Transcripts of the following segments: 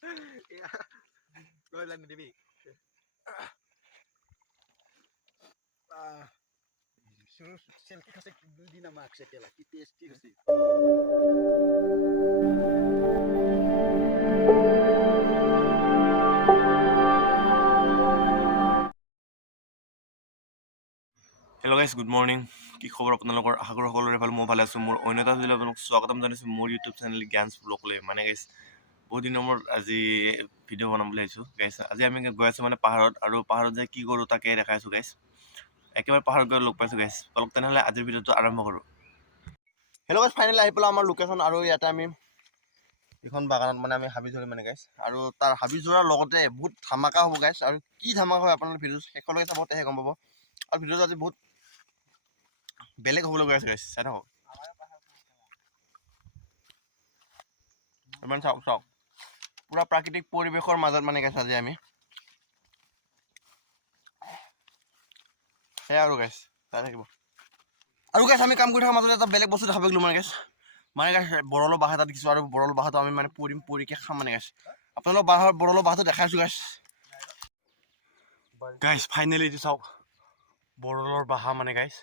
Iya. Gue bilang Dewi. Suruh selfie kasih di nama akses lah. Kita sih. Hello guys, good morning. কি খবৰ আপোনালোকৰ? আশা কৰোঁ সকলোৰে ভাল। মই ভালে আছোঁ। মোৰ অন্য এটা ভিডিঅ'লৈ আপোনালোক স্বাগতম জনাইছোঁ মোৰ ইউটিউব চেনেল জ্ঞানছ ব্লগলৈ। মানে গাইছ বহুত দিনৰ মূৰত আজি ভিডিঅ' বনাম বুলি ভাবিছোঁ গাইছ। আজি আমি গৈ আছোঁ মানে পাহাৰত, আৰু পাহাৰত যে কি কৰোঁ তাকে দেখাই আছোঁ গাইছ। একেবাৰে পাহাৰত গৈ লগ পাইছোঁ গাইছ। অলপ তেনেহ'লে আজিৰ ভিডিঅ'টো আৰম্ভ কৰোঁ। হেল্ল' গাইছ, ফাইনেলি আহি পেলাই আমাৰ লোকেশ্যন, আৰু ইয়াতে আমি এইখন বাগানত মানে আমি হাবি ধৰিম মানে গাইছ। আৰু তাৰ হাবি যোৰাৰ লগতে বহুত ধামাকা হ'ব গাইছ। আৰু কি ধামাকা হয় আপোনালোকে ভিডিঅ' শেষলৈকে চাব, তেহে গম পাব। আৰু ভিডিঅ'টো আজি বহুত বেলেগ হ'বলৈ গৈ আছে গাইছ, চাই থাকক। ইমান চাওক চাওক, পুৰা প্ৰাকৃতিক পৰিৱেশৰ মাজত মানে গাইছ আজি আমি। সেয়া আৰু গাইছ, চাই থাকিব। আৰু গাইছ আমি কাম কৰি থকাৰ মাজতে এটা বেলেগ বস্তু দেখা পালোঁ মানে গাইছ। মানে গাইছ বৰলৰ বাঁহ এটা দেখিছোঁ, আৰু বৰলৰ বাঁহটো আমি মানে পৰিকে খাম মানে গাইছ। আপোনালোক বৰলৰ বাঁহটো দেখাইছোঁ গাইছ। গাইছ ফাইনেলি এইটো চাওক, বৰলৰ বাঁহ মানে গাইছ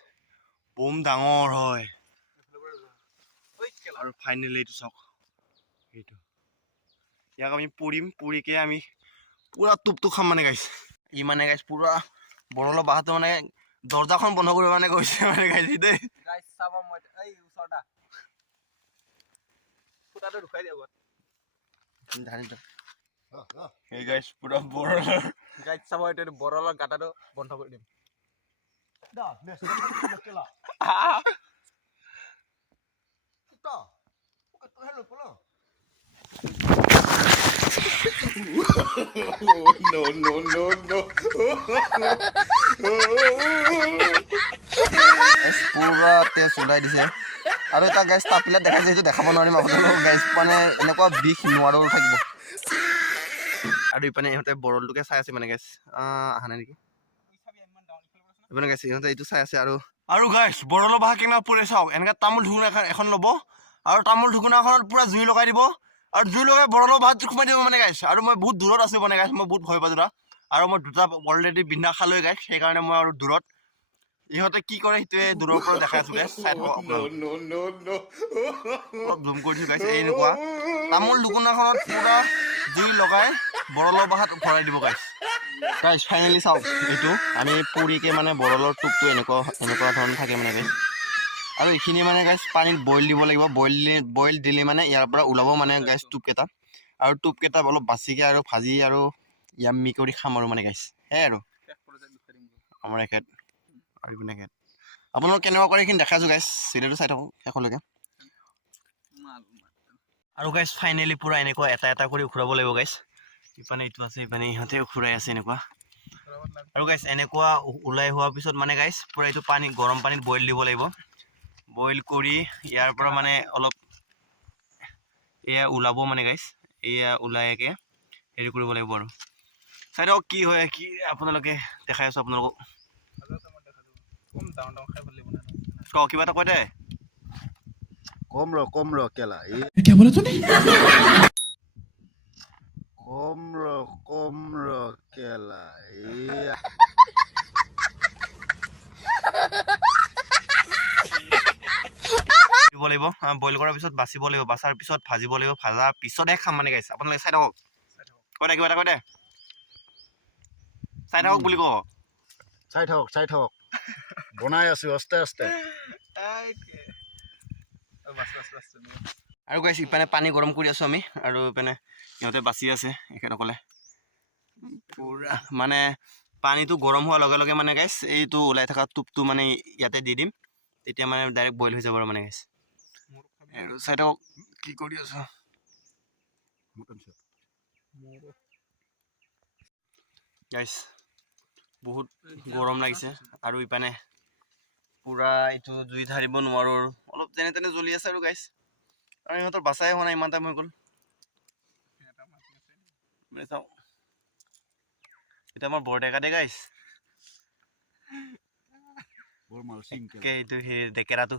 বম ডাঙৰ হয়। আৰু ফাইনেলি এইটো চাওক, এইটো ইয়াক আমি পৰিকে আমি পুৰা টোপটো খাম মানে গাইছ। ই মানে গাইছ পুৰা বৰলৰ বাঁহটো মানে দৰ্জাখন বন্ধ কৰিব মানে গৈছে মানে গাইছ দেই। গাইছ চাব মই এই ওচৰটা ফুটাটো ঢুকাই দিয়া আগত। এই গাইছ পুৰা বৰলৰ গাইছ চাব, এইটো বৰলৰ গাটাটো বন্ধ কৰি দিম। পুৰা তেজ ওলাই দিছে। আৰু এটা গাইছ তাপিলাত দেখাইছে, সেইটো দেখাব নোৱাৰিম আপোনালোকক গাইছ, মানে এনেকুৱা বিষ নোৱাৰো থাকিব। আৰু ইপিনে ইহঁতে বৰলটোকে চাই আছে মানে গাইছ। অহা নাই নেকি ইপিনে গাইছ, ইহঁতে এইটো চাই আছে। আৰু গাইছ বৰলৰ বাঁহ কেনেকুৱা পৰে চাওক। এনেকৈ তামোল ঢুকুনা এখন ল'ব, আৰু তামোল ঢুকুনাখনত পুৰা জুই লগাই দিব, আৰু জুই লগাই বৰলৰ বাঁহটো সোমাই দিব মানে গাইছ। আৰু মই বহুত দূৰত আছোঁ মানে গাইছ, মই বহুত ভয় পাইছোঁ। আৰু মই দুটা অলৰেডি বিন্ধা খালৈ গাইছ, সেইকাৰণে মই আৰু দূৰত। ইহঁতে কি কৰে সেইটোৱে দূৰৰ পৰা দেখাই আছোঁ গাইছ, চাই থাকক আপোনালোকে। অলপ জুম কৰি দিছোঁ গাইছ। এনেকুৱা তামোল ঢুকুনাখনত পুৰা জুই লগাই বৰলৰ বাঁহত ভৰাই দিব গাইছ। গাইছ ফাইনেলি চাওক, এইটো আমি পুৰিকে মানে বৰলৰ টোপটো এনেকুৱা ধৰণৰ থাকে মানে গাইছ। আৰু এইখিনি মানে গাইছ পানীত বইল দিব লাগিব। বইল দিলে মানে ইয়াৰ পৰা ওলাব মানে গাইছ টোপকেইটা। আৰু টোপকেইটা অলপ বাচিকে আৰু ভাজি আৰু য়াম্মি কৰি খাম আৰু মানে গাইছ। সেয়াই আৰু আমাৰ এখেত আৰু ইপিনে এখেত। আপোনালোক কেনেকুৱা কৰে এইখিনি দেখাইছোঁ গাইছ, ভিডিঅ'টো চাই থাকক শেষলৈকে। আৰু গাইছ ফাইনেলি পুৰা এনেকুৱা এটা এটা কৰি উখুৰাব লাগিব গাইছ। ইপানে এইটো আছে, ইপানে ইহঁতে উখুৰাই আছে এনেকুৱা। আৰু গাইছ এনেকুৱা ওলাই হোৱাৰ পিছত মানে গাইছ পুৰা এইটো গৰম পানীত বইল দিব লাগিব। বইল কৰি ইয়াৰ পৰা মানে অলপ এয়া ওলাব মানে গাইছ। এয়া ওলাইকে হেৰি কৰিব লাগিব আৰু চাই থাকক কি হয়, কি আপোনালোকে দেখাই আছোঁ আপোনালোকক। কিবা এটা কয় দে। কম ৰ কেলা কম ৰ কেলা দিব লাগিব। বইল কৰাৰ পিছত বাচিব লাগিব, বাচাৰ পিছত ভাজিব লাগিব, ভাজাৰ পিছতহে খাম মানে গাইছ। আপোনালোকে চাই থাকক। কয় দে কিবা এটা কয় দে, চাই থাকক বুলি কওঁ। চাই থাকক বনাই আছো আস্তে আস্তে। আৰু গাইছ ইপিনে পানী গৰম কৰি আছোঁ আমি, আৰু ইপিনে সিহঁতে বাচি আছে এখেতসকলে। পুৰা মানে পানীটো গৰম হোৱাৰ লগে লগে মানে গাইছ এইটো ওলাই থকা টোপটো মানে ইয়াতে দি দিম, তেতিয়া মানে ডাইৰেক্ট বইল হৈ যাব আৰু মানে গাইছ। আৰু চাই থাকক কি কৰি আছোঁ গাইছ। বহুত গৰম লাগিছে, আৰু ইপিনে পুৰা এইটো জুই ধৰিব নোৱাৰোঁ, অলপ যেনে তেনে জ্বলি আছে আৰু গাইছ। আৰু ইহঁতৰ বাচাই হোৱা নাই, ইমান টাইম হৈ গ'ল। চাওক এতিয়া আমাৰ বৰডেকা দে গাইছ, এইটো সেই ডেকেৰাটো।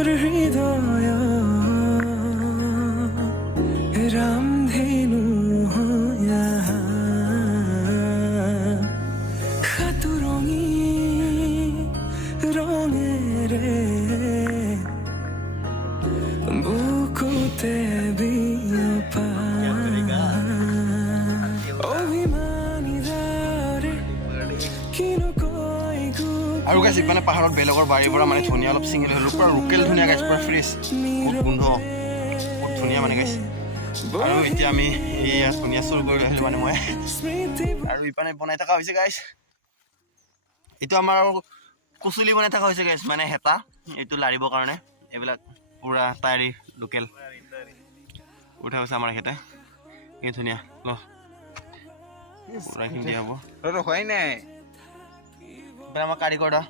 মোৰ হৃদয় ৰামধেনু হৈয়া সাতুৰঙী ৰঙেৰে বুকুতে বিয়পা অভিমানী দৰে কিনো কৈ আৰু গাইছ মানে পাহাৰত বেলেগৰ বাৰীৰ পৰা মানে ধনিয়া অলপ ছিঙি লৈ হ'লো পুৰা লোকেল ধনিয়া গাইছ পুৰা ফ্ৰেছ বহুত গোন্ধ বহুত ধুনীয়া মানে গাইছ আৰু এতিয়া আমি এই ধনিয়া চুৰ কৰি আহিলোঁ মানে মই আৰু ইপানে বনাই থকা হৈছে গাইছ এইটো আমাৰ কুচুলি বনাই থকা হৈছে গাইছ মানে হেতা এইটো লাৰিবৰ কাৰণে এইবিলাক পুৰা তাইৰি লোকেল উঠা হৈছে আমাৰ হেতা এই ধুনীয়া ল পুৰাখিনি দিয়া হ'ব হয় নাই এবাৰ আমাৰ কাৰিকৰ দা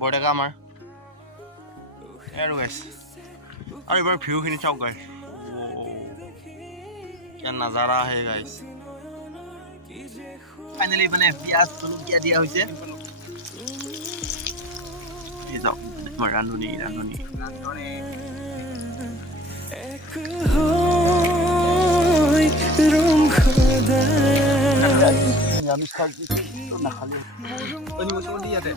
বৰডেকা আমাৰ আৰু গাইছ আৰু এইবাৰ ভিউখিনি চাওক গাইছ क्या नजारा है गाइस फाइनली মানে পিয়াজ জলকীয়া দিয়া হৈছে এই যাও তোমাৰ ৰান্ধনি এক হৈ ৰং খদাই আমি খালি নাখালি তনি মছলা দি ইয়াতে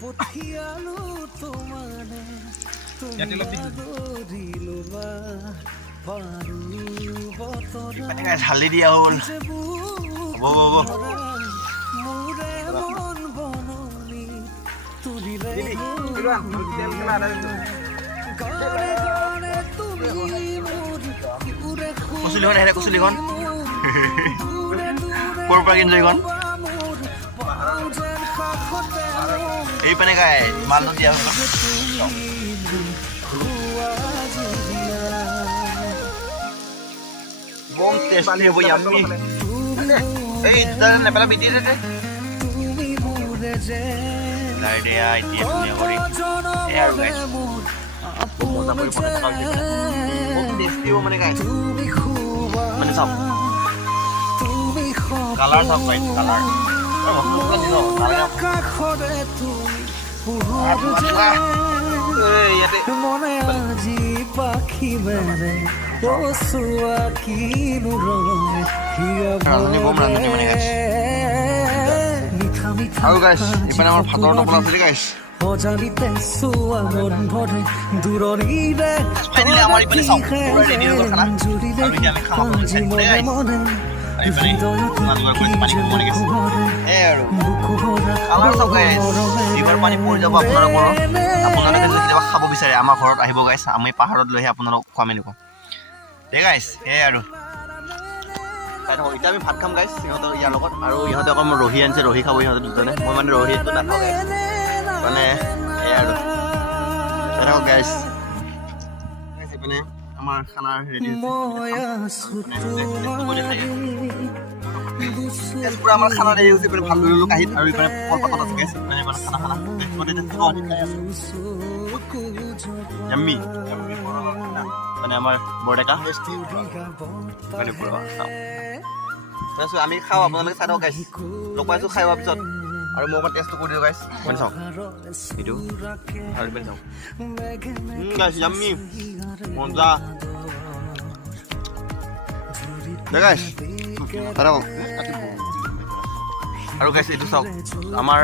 পঠিয়ালো তোমাৰে ইয়াতে লবি দৰিলোৱা পাৰু বতৰ মানে গাইস হালি দিয়া হ'ল হ'ব মোৰে মন বননি তুলিলে কুচুলিখন ক'ৰ পৰা কিনিছ এইখন এই পানে গাই মালটো দিয়া হ'ল বম টেষ্টি হ'ব ইয়াম্মি এই দুটা নেপেলা বিটি দে লাই দিয়া এতিয়া ধুনীয়া কৰি এই আৰু গাইছ মজা কৰি বনাই থকা হৈছে বম টেষ্টি হ'ব মানে গাইছ মানে চাওক কালাৰ চাওক গাইছ কালাৰ মনে আজি পাখি মেৰে পচুৱা কিনো আৰু গাইছ ইপানে আমাৰ ভাতৰ টোপোলা আছে গাইছ অজানিতে চোৱা মন ভৰে দূৰণিৰে ফাইনেলি আমাৰ ইপানে চাওক পুৰা ৰেডি হৈ গ'ল খানা আৰু এতিয়া আমি খাম আপোনালোকে চাই ফুৰে গাইছ ইপানে আপোনালোকৰ কৈছে পানী কমৰি গৈছে এই আৰু কালাৰ চাওক গাইছ এইবাৰ পানী পৰি যাব আপোনালোকৰ আপোনালোকে যদি কেতিয়াবা খাব বিচাৰে আমাৰ ঘৰত আহিব গাইছ আমি পাহাৰত লৈ আহি আপোনালোকক খুৱাম এনেকুৱা দে গাইছ এই আৰু এতিয়া আমি ভাত খাম গাইছ সিহঁতৰ ইয়াৰ লগত আৰু ইহঁতে আকৌ মোৰ ৰহি আনিছে ৰহি খাব ইহঁতে দুজনে মই মানে ৰহিটো নাখাওঁ গাইছ মানে এই আৰু তেনেকুৱা গাইছ মানে আমাৰ খানা ৰেডি পুৰা আমাৰ খানা ৰেডি হৈছে ভাল লৈ ল'লোঁ কাঁহীত আৰু ইপিনে কলপাতত আছে গাইছ মানে খানা ইয়াম্মি মানে আমাৰ বৰডেকা আমি খাওঁ আপোনালোকে চাই থাকক গাইছ লগ পাইছোঁ খাই হোৱাৰ পিছত আৰু মই অকণ টেষ্টটো কৰি দিওঁ গাইছ মানে চাওক এইটো আৰু ইপিনে চাওক গাইছ ইয়াম্মি মজা দে গাইছ আৰু গাইছ এইটো চাওক আমাৰ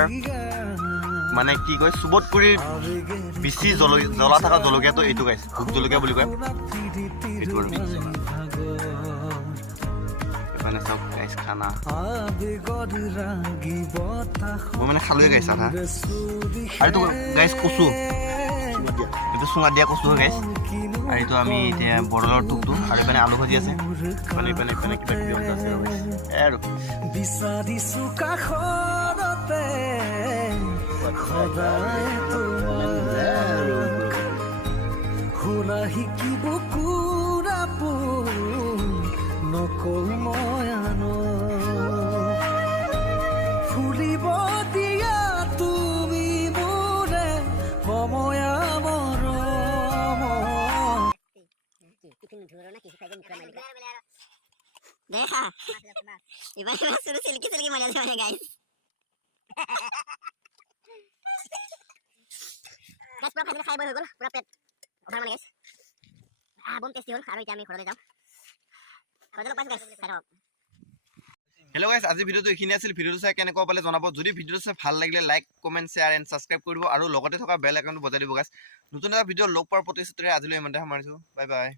মানে কি কয় চুবতকুৰি বেছি জ্বলা থকা জলকীয়াটো এইটো গাইছ ভোট জলকীয়া বুলি কয় এইটো আৰু মানে চাওক গাইছ খানা মই মানে খালোৱে গাইছ আধা আৰু এইটো গাইছ কচু এইটো চুঙা দিয়া কচু হয় গাইছ আৰু এইটো আমি এতিয়া বৰলৰ টোপটো আৰু ইপিনে আলু ভাজি আছে মানে ইপিনে কিবা কিবি আছে আৰু বিচাৰিছো কাষৰতে সদায় শুনা শিকিব কুৰাপো নকল ময়ান ফুলিব দিয়া তুমি মোৰে সময়া মৰম Deja. Iba a hacer un silky mañana, guys. গাইছ পুৰা ভাজি খাই বৈ হৈ গ'ল পুৰা পেট অভাৰ মানে গাইছ বম টেষ্টি হ'ল আৰু এতিয়া আমি ঘৰলৈ যাওঁ ঘৰলৈ পাইছোঁ গাইছ চাই থাকক হেল্ল' গাইছ আজি ভিডিঅ'টো এইখিনি আছিল ভিডিঅ'টো চাই কেনেকুৱা পালে জনাব যদি ভিডিঅ'টো চাই ভাল লাগিলে like comment share and subscribe কৰিব আৰু লগতে থকা বেল আইকনটো বজাই দিব গাইছ নতুন এটা ভিডিঅ' লগ পোৱাৰ প্ৰতিশ্ৰুতিৰে আজিলৈ ইমানতে সামৰিছোঁ বাই বাই